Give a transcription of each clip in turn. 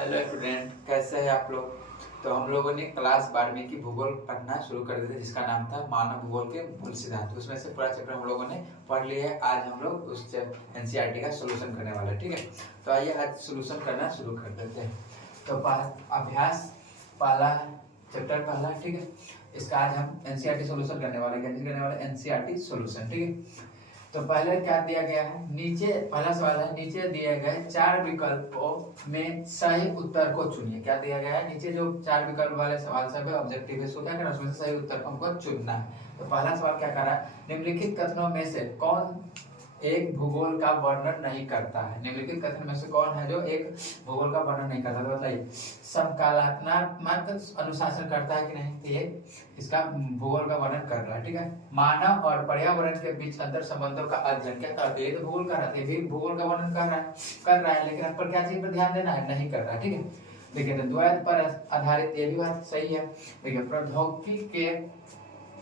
Hello student, कैसे हैं आप लोग। तो हम लोगों ने क्लास 12वीं की भूगोल पढ़ना शुरू कर दिया था, जिसका नाम था मानव भूगोल के मूल सिद्धांत। उसमें से पूरा चैप्टर हम लोगों ने पढ़ लिया है। आज हम लोग उस एनसीईआरटी का सोल्यूशन करने वाले हैं, ठीक है। तो आइए आज सोल्यूशन करना शुरू कर देते हैं। तो अभ्यास पहला चैप्टर पहला, ठीक है। इसका आज हम एनसीईआरटी सोल्यूशन करने वाले हैं, एनसीईआरटी सोल्यूशन, ठीक है। तो पहले क्या दिया गया है, नीचे पहला सवाल है, नीचे दिए गए 4 विकल्पों में सही उत्तर को चुनिए। क्या दिया गया है, नीचे जो 4 विकल्प वाले सवाल सब है ऑब्जेक्टिव है, सो क्या करना, उसमें से सही उत्तर को हमको चुनना है। तो पहला सवाल क्या कर रहा है, निम्नलिखित कथनों में से कौन एक भूगोल का वर्णन नहीं करता है। निम्नलिखित कथन में से कौन है जो एक भूगोल का वर्णन नहीं करता, तो बताइए। समकालीनात्मक अनुशासन करता है कि नहीं, तो ये इसका भूगोल का वर्णन कर रहा है, ठीक है। मानव और पर्यावरण के बीच अंतर संबंधों का अध्ययन क्या करते हैं, तो भूगोल कर रहा है, भी भूगोल का वर्णन कर रहा है, लेकिन आप पर क्या चीज पर ध्यान देना है, नहीं कर रहा है, ठीक है। देखिए तो द्वैत पर आधारित, ये भी बात सही है। देखिए प्रौद्योगिकी के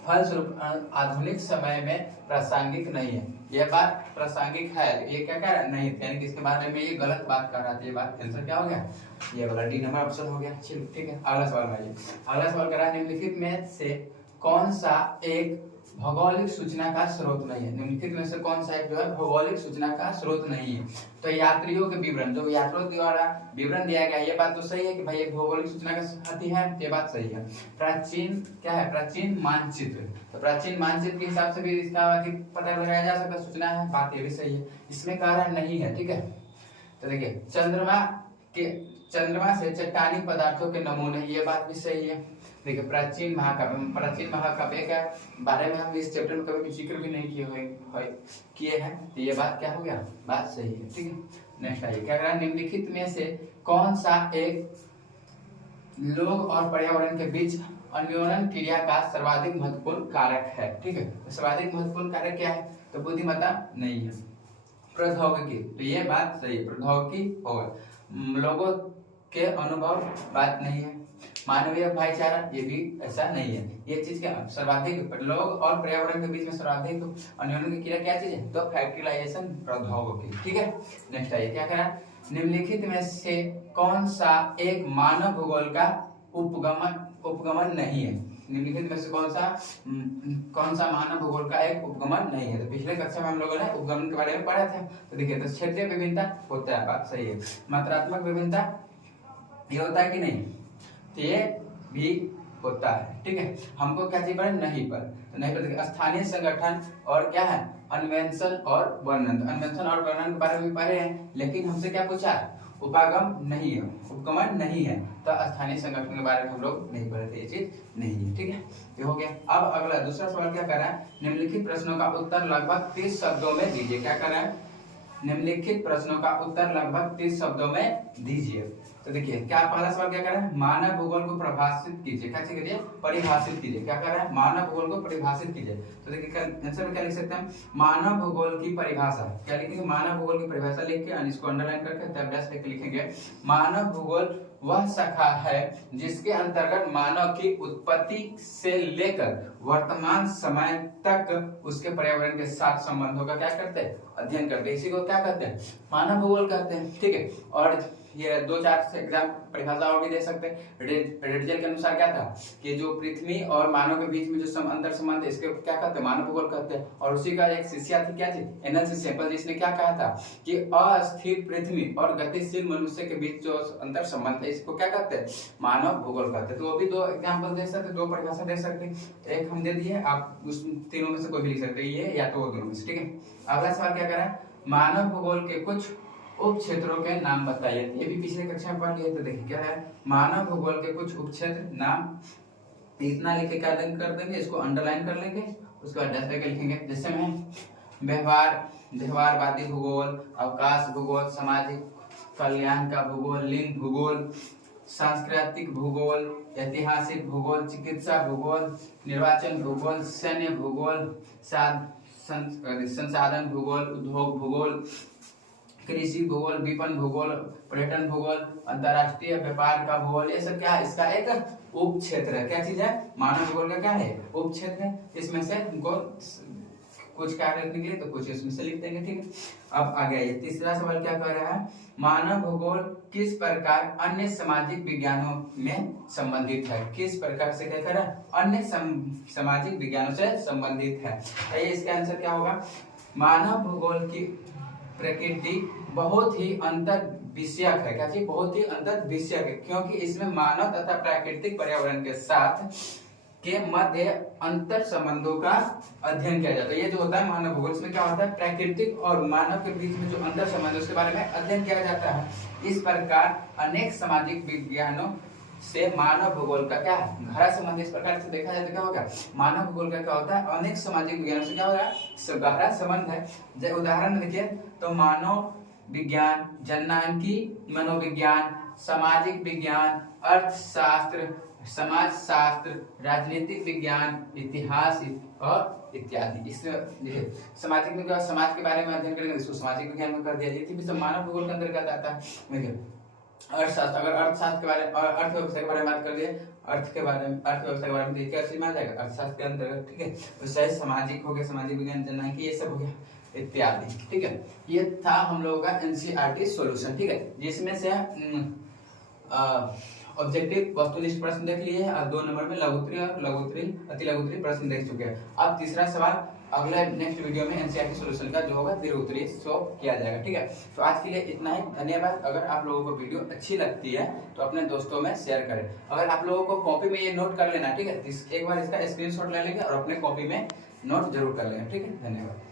फलस्वरूप आधुनिक समय में प्रासंगिक नहीं है, यह बात प्रासंगिक है, ये क्या कह रहा है, नहीं, यानी कि इसके बारे में ये गलत बात कर रहा था। ये बात आंसर क्या हो गया, ये वाला डी नंबर ऑप्शन हो गया। चलो ठीक है, अगला सवाल में। अगला सवाल करा, निम्नलिखित में से कौन सा एक भौगोलिक सूचना का स्रोत नहीं है। निम्नलिखित में से कौन सा एक जो है भौगोलिक सूचना का स्रोत नहीं है। तो यात्रियों के विवरण, जो यात्रियों द्वारा विवरण दिया गया, ये बात तो सही है कि भाई एक भौगोलिक सूचना का साथी है, ये बात सही है। प्राचीन क्या है, प्राचीन मानचित्र, तो प्राचीन मानचित्र के हिसाब से भी इसका पता लगाया जा सकता है, सूचना है, बात ये भी सही है। इसमें कारण नहीं है, ठीक है। तो देखिए चंद्रमा से चट्टानी पदार्थों के नमूने, ये बात भी सही है। देखिए प्राचीन महाकाव्य के बारे में हम इस चैप्टर में कभी जिक्र भी नहीं किए हैं, तो ये बात क्या हो गया, बात सही है, ठीक है। नेक्स्ट आइए, क्या करा, निम्नलिखित में से कौन सा एक लोग और पर्यावरण के बीच अन्योन्य क्रिया का सर्वाधिक महत्वपूर्ण कारक है, ठीक है। तो सर्वाधिक महत्वपूर्ण कारक क्या है, तो बुद्धिमत्ता नहीं है, प्रौद्योगिकी, तो ये बात सही है, प्रौद्योगिकी होगा। लोगों के अनुभव, बात नहीं है। मानवीय भाईचारा, ये भी ऐसा नहीं है। ये चीज क्या, सर्वाधिक लोग और पर्यावरण के बीच में सर्वाधिक अन्योन्य क्रिया क्या चीज है, तो फैक्टराइजेशन, प्रौद्योगिकी, ठीक है। नेक्स्ट आइए, क्या करा, निम्नलिखित में से कौन सा एक मानव भूगोल का उपगमन नहीं है। निम्नलिखित में से कौन सा मानव भूगोल का एक उपगमन नहीं है। तो पिछले कक्षा में हम लोगों ने उपगमन के बारे में पढ़ा था। तो देखिए, तो क्षेत्रीय विभिन्नता होता है, बात सही है। मात्रात्मक विभिन्नता ये होता है कि नहीं, तो ये भी होता है, ठीक है। हमको क्या चाहिए, नहीं पर, तो नहीं पर स्थानीय संगठन और क्या है, अन्वेषण और वर्णन। अन्वेषण और वर्णन के बारे में पढ़े हैं, लेकिन हमसे क्या पूछा, उपागम नहीं है, उपगमन नहीं है, तो स्थानीय संगठन के बारे में हम लोग नहीं पढ़े थे, ये चीज नहीं है, ठीक है। ये हो गया। अब अगला दूसरा सवाल क्या कर रहा है, निम्नलिखित प्रश्नों का उत्तर लगभग 30 शब्दों में दीजिए। क्या कर रहा है, निम्नलिखित प्रश्नों का उत्तर लगभग 30 शब्दों में दीजिए। तो देखिए, क्या पहला सवाल क्या कर रहा है, मानव भूगोल को परिभाषित कीजिए। क्या कीजिए, परिभाषित कीजिए। क्या कर रहा है, मानव भूगोल को परिभाषित कीजिए। तो देखिए आंसर में क्या लिख सकते हैं, मानव भूगोल की परिभाषा, क्या लिखेंगे, मानव भूगोल की परिभाषा लिख के इसको अंडरलाइन करके अभ्यास लिख के लिखेंगे, मानव भूगोल वह शाखा है जिसके अंतर्गत मानव की उत्पत्ति से लेकर वर्तमान समय तक उसके पर्यावरण के साथ संबंधों का क्या करते हैं, अध्ययन करते हैं। इसी को क्या कहते हैं, मानव भूगोल कहते हैं, ठीक है। और ये 2-4 एग्जाम परिभाषा और भी दे सकते हैं। रेडजल के अनुसार क्या था कि जो पृथ्वी और मानव के बीच में जो अंतर संबंध है, इसके क्या कहते हैं, मानव भूगोल कहते हैं। और उसी का एक शिष्या थी, क्या थी, एनएल सैंपल, जिसने क्या कहा था कि अस्थिर पृथ्वी और गतिशील मनुष्य के बीच जो अंतर संबंध है, इसको क्या कहते हैं, मानव भूगोल कहते हैं। तो वो भी 2 एग्जाम्पल दे सकते, 2 परिभाषा दे सकते। एक हम दे दिए, आप उस तीनों में से कोई भी लिख सकते हैं, ये या तो वो दोनों में से, ठीक है। अगला सवाल क्या कर रहा है, मानव भूगोल के कुछ उप क्षेत्रों के नाम बताइए। ये भी पिछले कक्षा में पढ़ लिए। तो देखिए क्या है, मानव भूगोल के कुछ उप क्षेत्र नाम, इतना लिख के क्या कर देंगे, इसको अंडरलाइन कर लेंगे, उसके बाद डैश करके लिखेंगे। जैसे में व्यवहारवादी भूगोल, अवकाश भूगोल, सामाजिक कल्याण का भूगोल, लिंग भूगोल, सांस्कृतिक भूगोल, ऐतिहासिक भूगोल, चिकित्सा भूगोल, निर्वाचन भूगोल, सैन्य भूगोल, संसाधन भूगोल, उद्योग भूगोल, कृषि भूगोल, विपणन भूगोल, पर्यटन भूगोल, अंतरराष्ट्रीय व्यापार का भूगोल, ये सब क्या है, इसका एक उप क्षेत्र है। क्या चीज है, मानव भूगोल का क्या है, उप क्षेत्र है। इसमें से हमको कुछ कार्य लिखने के लिए, तो कुछ इसमें से लिख देंगे। ठीक है, अब आ गया ये तीसरा सवाल क्या कह रहा है, मानव भूगोल किस प्रकार अन्य सामाजिक विज्ञानों में संबंधित है। किस प्रकार से क्या कह रहा है, अन्य सामाजिक विज्ञानों से संबंधित है। तो ये इसका आंसर क्या होगा, मानव भूगोल की प्रकृति बहुत ही अंतर विषयक है। क्या चीज, बहुत ही अंतर विषयक है, क्योंकि इसमें मानव तथा प्राकृतिक पर्यावरण के साथ के मध्य अंतर संबंधों का अध्ययन किया जाता है। ये जो होता है मानव भूगोल, इसमें क्या होता है, प्राकृतिक और मानव के बीच में जो अंतर संबंध है उसके बारे में अध्ययन किया जाता है। इस प्रकार अनेक सामाजिक विज्ञानों से मानव भूगोल का क्या गहरा संबंध, इस प्रकार से देखा जाए तो क्या होगा, मानव भूगोल का क्या होता है, अनेक सामाजिक विज्ञानों से क्या हो रहा है, गहरा संबंध है। जैसे उदाहरण देखिए तो मानव विज्ञान, जननांकी मनोविज्ञान, सामाजिक विज्ञान, अर्थशास्त्र, समाज शास्त्र, राजनीतिक विज्ञान, इतिहास और इत्यादि। इस देखिए सामाजिक में क्या, समाज के बारे में अध्ययन करेंगे इसको सामाजिक विज्ञान में कर दिया जाए, भी सब मानव भूगोल के अंतर्गत आता है। देखिए अर्थशास्त्र, अगर अर्थशास्त्र के बारे में, अर्थव्यवस्था के बारे में बात कर लिए, अर्थ के बारे में, अर्थव्यवस्था के बारे में देखिए कैसे में आ जाएगा, अर्थशास्त्र के अंतर्गत। ठीक है, वैसे सामाजिक हो गया, सामाजिक विज्ञान, जननांकी, ये सब हो गया इत्यादि। ठीक है, ये था हम लोगों का एनसीईआरटी सॉल्यूशन। ठीक है, जिसमें से ऑब्जेक्टिव वस्तुनिष्ठ प्रश्न देख लिए हैं और 2 नंबर में लघुत्तरी और अति लघुत्तरी प्रश्न देख चुके हैं। अब तीसरा सवाल अगले नेक्स्ट वीडियो में एनसीईआरटी सॉल्यूशन का जो होगा दीर्घोत्तरी सो किया जाएगा। ठीक है, तो आज के लिए इतना ही, धन्यवाद। अगर आप लोगों को वीडियो अच्छी लगती है तो अपने दोस्तों में शेयर करें। अगर आप लोगों को कॉपी में ये नोट कर लेना, ठीक है, एक बार इसका स्क्रीनशॉट ले लेंगे और अपने कॉपी में नोट जरूर कर लेंगे। ठीक है, धन्यवाद।